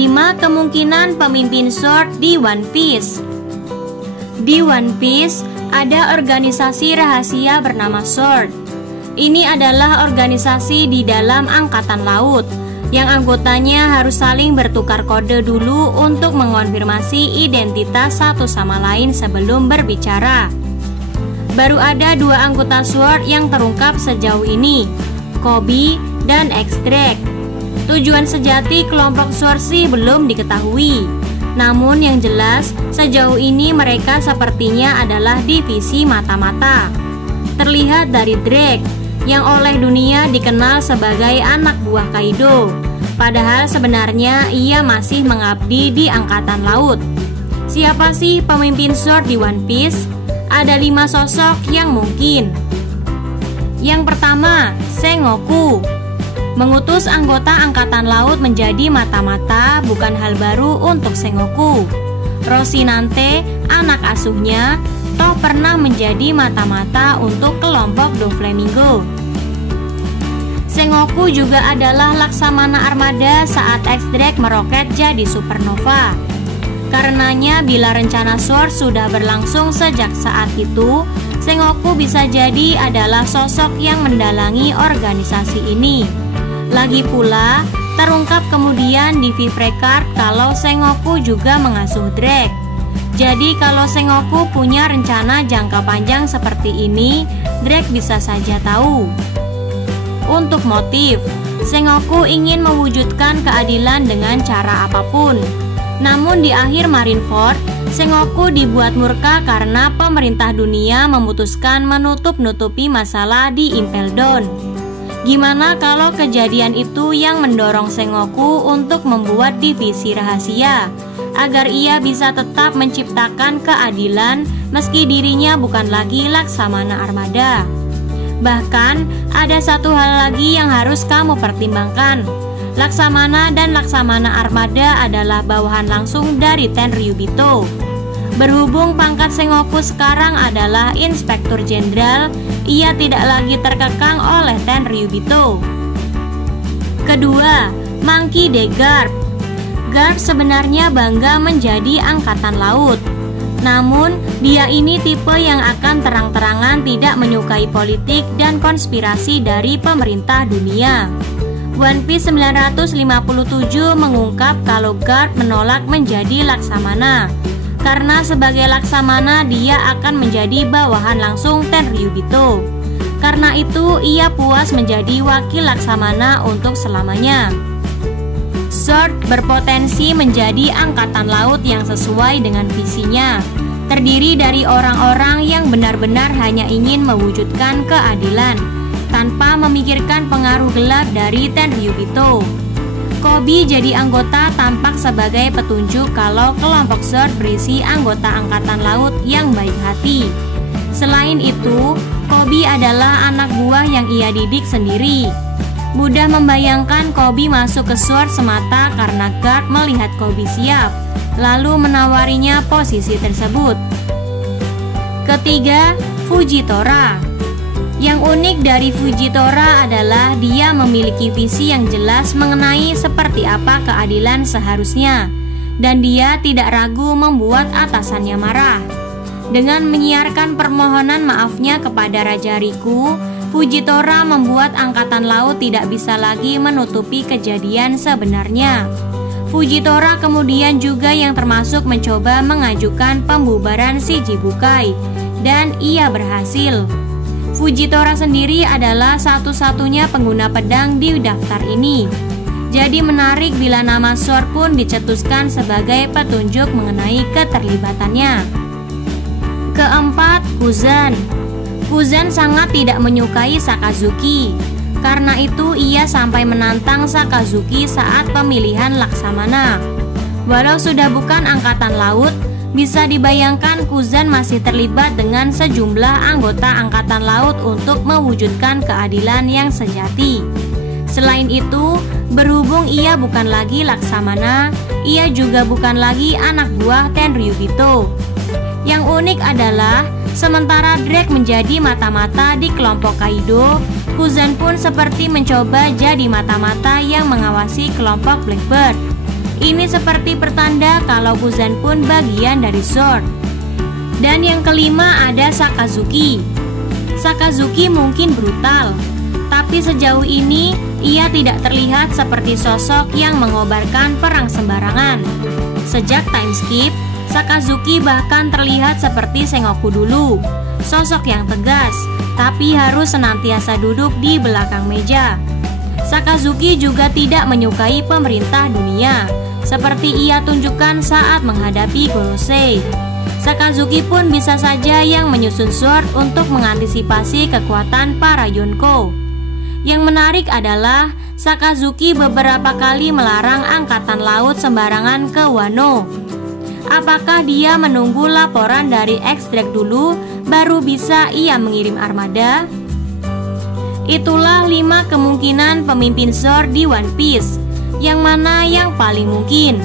5 kemungkinan pemimpin Sword di One Piece. Di One Piece ada organisasi rahasia bernama Sword. Ini adalah organisasi di dalam angkatan laut yang anggotanya harus saling bertukar kode dulu untuk mengonfirmasi identitas satu sama lain sebelum berbicara. Baru ada 2 anggota Sword yang terungkap sejauh ini, Koby dan X-Drake. Tujuan sejati kelompok Sword sih belum diketahui. Namun yang jelas sejauh ini mereka sepertinya adalah divisi mata-mata. Terlihat dari Drake yang oleh dunia dikenal sebagai anak buah Kaido, padahal sebenarnya ia masih mengabdi di angkatan laut. Siapa sih pemimpin Sword di One Piece? Ada 5 sosok yang mungkin. Yang pertama, Sengoku. Mengutus anggota angkatan laut menjadi mata-mata bukan hal baru untuk Sengoku. Rocinante, anak asuhnya, toh pernah menjadi mata-mata untuk kelompok Doflamingo. Sengoku juga adalah laksamana armada saat X-Drake meroket jadi supernova. Karenanya bila rencana Sword sudah berlangsung sejak saat itu, Sengoku bisa jadi adalah sosok yang mendalangi organisasi ini. Lagi pula, terungkap kemudian di Vivre Card kalau Sengoku juga mengasuh Drake. Jadi kalau Sengoku punya rencana jangka panjang seperti ini, Drake bisa saja tahu. Untuk motif, Sengoku ingin mewujudkan keadilan dengan cara apapun. Namun di akhir Marineford, Sengoku dibuat murka karena pemerintah dunia memutuskan menutup-nutupi masalah di Impel Down. Gimana kalau kejadian itu yang mendorong Sengoku untuk membuat divisi rahasia agar ia bisa tetap menciptakan keadilan meski dirinya bukan lagi laksamana armada. Bahkan ada satu hal lagi yang harus kamu pertimbangkan. Laksamana dan laksamana armada adalah bawahan langsung dari Tenryubito. Berhubung pangkat Sengoku sekarang adalah Inspektur Jenderal, ia tidak lagi terkekang oleh Tenryubito. Kedua, Monkey D. Garp. Garp sebenarnya bangga menjadi angkatan laut. Namun, dia ini tipe yang akan terang-terangan tidak menyukai politik dan konspirasi dari pemerintah dunia. One Piece 957 mengungkap kalau Garp menolak menjadi laksamana. Karena sebagai laksamana dia akan menjadi bawahan langsung Tenryubito. Karena itu ia puas menjadi wakil laksamana untuk selamanya. Sword berpotensi menjadi angkatan laut yang sesuai dengan visinya. Terdiri dari orang-orang yang benar-benar hanya ingin mewujudkan keadilan tanpa memikirkan pengaruh gelap dari Tenryubito. Koby jadi anggota tampak sebagai petunjuk kalau kelompok Sword berisi anggota angkatan laut yang baik hati. Selain itu, Koby adalah anak buah yang ia didik sendiri. Mudah membayangkan Koby masuk ke Sword semata karena Garp melihat Koby siap, lalu menawarinya posisi tersebut. Ketiga, Fujitora. Yang unik dari Fujitora adalah dia memiliki visi yang jelas mengenai seperti apa keadilan seharusnya, dan dia tidak ragu membuat atasannya marah. Dengan menyiarkan permohonan maafnya kepada Raja Riku, Fujitora membuat angkatan laut tidak bisa lagi menutupi kejadian sebenarnya. Fujitora kemudian juga yang termasuk mencoba mengajukan pembubaran Shichibukai, dan ia berhasil. Fujitora sendiri adalah satu-satunya pengguna pedang di daftar ini. Jadi menarik bila nama Sword pun dicetuskan sebagai petunjuk mengenai keterlibatannya. Keempat, Kuzan. Kuzan sangat tidak menyukai Sakazuki. Karena itu ia sampai menantang Sakazuki saat pemilihan laksamana. Walau sudah bukan angkatan laut, bisa dibayangkan Kuzan masih terlibat dengan sejumlah anggota angkatan laut untuk mewujudkan keadilan yang sejati. Selain itu, berhubung ia bukan lagi laksamana, ia juga bukan lagi anak buah Tenryubito. Yang unik adalah, sementara Drake menjadi mata-mata di kelompok Kaido, Kuzan pun seperti mencoba jadi mata-mata yang mengawasi kelompok Blackbird. Ini seperti pertanda kalau Muzan pun bagian dari Sword. Dan yang kelima ada Sakazuki. Sakazuki mungkin brutal, tapi sejauh ini ia tidak terlihat seperti sosok yang mengobarkan perang sembarangan. Sejak time skip, Sakazuki bahkan terlihat seperti Sengoku dulu, sosok yang tegas, tapi harus senantiasa duduk di belakang meja. Sakazuki juga tidak menyukai pemerintah dunia, seperti ia tunjukkan saat menghadapi Gorosei. Sakazuki pun bisa saja yang menyusun Sword untuk mengantisipasi kekuatan para Yonko. Yang menarik adalah Sakazuki beberapa kali melarang angkatan laut sembarangan ke Wano. Apakah dia menunggu laporan dari X-Drake dulu baru bisa ia mengirim armada? Itulah 5 kemungkinan pemimpin Sword di One Piece. Yang mana yang paling mungkin?